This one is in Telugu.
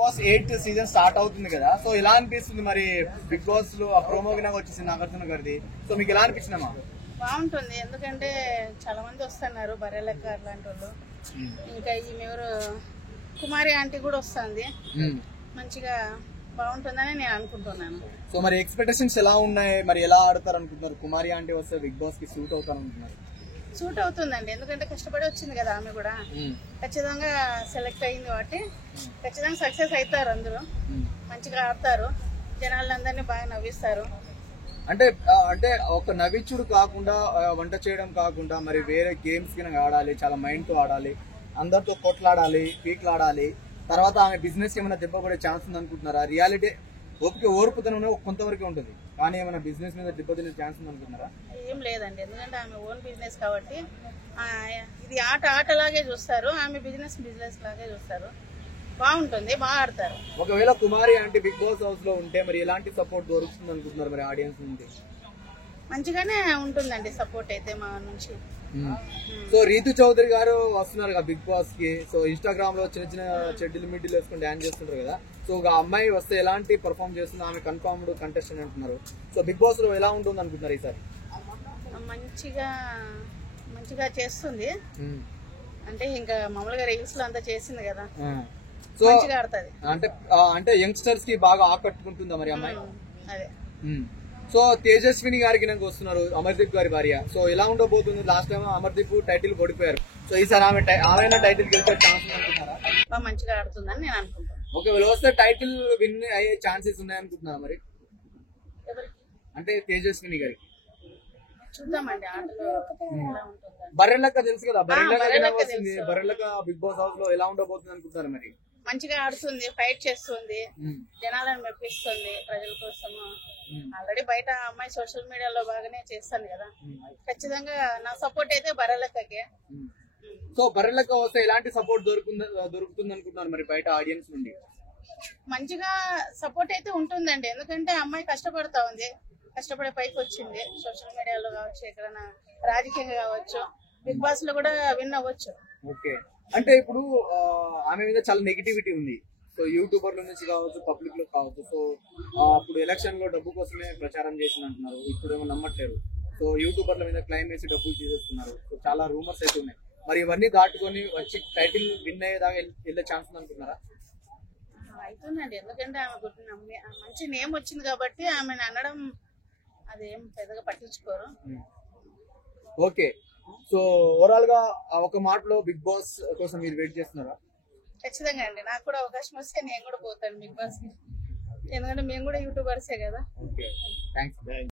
బాస్ 8th సీజన్ స్టార్ట్ అవుతుంది కదా, సో ఎలా అనిపిస్తుంది మరి బిగ్ బాస్ లో ఆ ప్రోమో గినా వచ్చేసింది నాగార్జున గారిది, సో మీకు ఎలా అనిపించిందమ్మా? బాగుంటుంది, ఎందుకంటే చాలా మంది వస్తున్నారు బర్రెలెక్క అట్లాంటి వాళ్ళు. ఇంకా ఎవరు కుమారి ఆంటీ కూడా వస్తుంది, మంచిగా బాగుంటుందని నేను అనుకుంటున్నాను. సో మరి ఎక్స్పెక్టేషన్స్ ఎలా ఉన్నాయి, మరి ఎలా ఆడతారు అనుకుంటున్నారు? కుమారి ఆంటీ వస్తే బిగ్ బాస్ కి సూట్ అవుతారు అనుకుంటున్నారు? సూట్ అవుతుందండి, ఎందుకంటే కష్టపడి వచ్చింది కదా ఆమె కూడా. ఖచ్చితంగా సెలెక్ట్ అయింది కాబట్టి ఖచ్చితంగా సక్సెస్ అవుతారు. అందరూ మంచిగా ఆడతారు, జనాలందరినీ బాగా నవ్విస్తారు. అంటే అంటే ఒక నవ్వించుడు కాకుండా, వంట చేయడం కాకుండా మరి వేరే గేమ్స్ కింద ఆడాలి, చాలా మైండ్ తో ఆడాలి, అందరితో కొట్లాడాలి, పీక్లాడాలి. తర్వాత ఆమె బిజినెస్ ఏమైనా దెబ్బపడే ఛాన్స్ ఉంది అనుకుంటున్నారా? రియాలిటీ ఓర్పుతనం కొంతవరకు ఉంటుంది, కానీ ఏమైనా బిజినెస్ మీద దెబ్బతినే ఛాన్స్ ఉంది అనుకుంటున్నారా? ఏం లేదండి, ఎందుకంటే ఆమె ఓన్ బిజినెస్ కాబట్టి ఇది ఆటలాగే చూస్తారు, ఆమె బిజినెస్ లాగే చూస్తారు. బాగుంటుంది, బాగా ఆడతారు. ఒకవేళ కుమారి అంటే బిగ్ బాస్ హౌస్ లో ఉంటే మరి ఎలాంటి సపోర్ట్ దొరుకుతుంది అనుకుంటున్నారు మరి ఆడియన్స్ నుండి? మంచిగానే ఉంటుందండి సపోర్ట్ అయితే మా నుంచి. సో రీతు చౌదరి గారు వస్తున్నారు కదా బిగ్ బాస్ కి, సో ఇన్స్టాగ్రామ్ లో చిన్న చిన్న చెడ్డీలు మిడ్డీలు వేసుకుని డాన్స్ చేస్తుంటారు కదా, సో ఒక అమ్మాయి వస్తే ఎలాంటి పర్ఫార్మ్ చేస్తుంది, ఆమె కన్ఫర్మ్డ్ కంటెస్టెంట్ అంటున్నారు. సో బిగ్ బాస్ లో ఎలా ఉంటుంది అనుకుంటున్నారు ఈసారి? మంచిగా చేస్తుంది, అంటే ఇంకా మామూలుగా రీల్స్ లో అంతా చేసింది కదా, సో మంచిగా ఆడుతుంది. అంటే యంగ్స్టర్స్ కి బాగా ఆకట్టుకుంటుందా మరి అమ్మాయి? అదే. సో తేజస్విని గారికి నాకు వస్తున్నారు, అమర్దీప్ గారి భార్య. సో ఎలా ఉండబోతుంది? లాస్ట్ టైం అమర్దీప్ టైటిల్ ఓడిపోయారు, సో ఈసారి ఆమె టైటిల్ గెలిచే ఛాన్స్ అనుకుంటున్నారా? మంచిగా ఆడుతుందని నేను అనుకుంటున్నాను. ఒకవేళ వస్తే టైటిల్ విన్ అయ్యే ఛాన్సెస్ ఉన్నాయనుకుంటున్నారా మరి? అంటే తేజస్విని గారికి చూద్దామండి, ఆటలో బర్రెలక్క తెలుసు కదా, బర్రెలక్క బిగ్ బాస్ హౌస్ లో ఎలా ఉండబోతుంది అనుకుంటున్నారు మరి? మంచిగా ఆడుతుంది, ఫైట్ చేస్తుంది, జనాలను మెప్పిస్తుంది ప్రజల కోసం. ఆల్రెడీ బయట అమ్మాయి సోషల్ మీడియాలో బాగానే చేస్తాను కదా, ఖచ్చితంగా నా సపోర్ట్ అయితే బర్రెలక్కకే. సో బర్రెలక్క వస్తే ఎలాంటి సపోర్ట్ దొరుకుతుంది అనుకుంటున్నారు మరి బయట ఆడియన్స్ నుండి? మంచిగా సపోర్ట్ అయితే ఉంటుందండి, ఎందుకంటే అమ్మాయి కష్టపడతా ఉంది, కష్టపడే పైకి వచ్చింది. సోషల్ మీడియాలో కావచ్చు, ఎక్కడైనా రాజకీయంగా కావచ్చు, బిగ్ బాస్ లో కూడా విన్ అవ్వచ్చు. ఓకే, అంటే ఇప్పుడు ఆమె మీద చాలా నెగిటివిటీ ఉంది, సో యూట్యూబర్ల నుంచి కావచ్చు, పబ్లిక్ లో కావచ్చు. సో అప్పుడు ఎలక్షన్ లో డబ్బు కోసమే ప్రచారం చేసింది అంటున్నారు, ఇప్పుడు ఏమో నమ్మట్లేరు. సో యూట్యూబర్ల మీద క్లైమ్ వేసి డబ్బులు తీసేస్తున్నారు, సో చాలా రూమర్స్ అయితే ఉన్నాయి. మరి ఇవన్నీ దాటుకొని వచ్చి టైటిల్ విన్ అయ్యేదాకా వెళ్ళే ఛాన్స్ ఉంది అనుకుంటున్నారా? అవుతుందండి, ఎందుకంటే ఆమె మంచి నేమ్ వచ్చింది కాబట్టి ఆమెను అనడం అదేం పెద్దగా పట్టించుకోరు. ఓకే, సో ఓవరాల్ గా ఒక మాటలో బిగ్ బాస్ కోసం మీరు వెయిట్ చేస్తున్నారా? ఖచ్చితంగా అండి, నాకు కూడా అవకాశం వస్తే నేను కూడా పోతాను బిగ్ బాస్ కి, ఎందుకంటే మేము కూడా యూట్యూబర్సే కదా. Okay, thanks.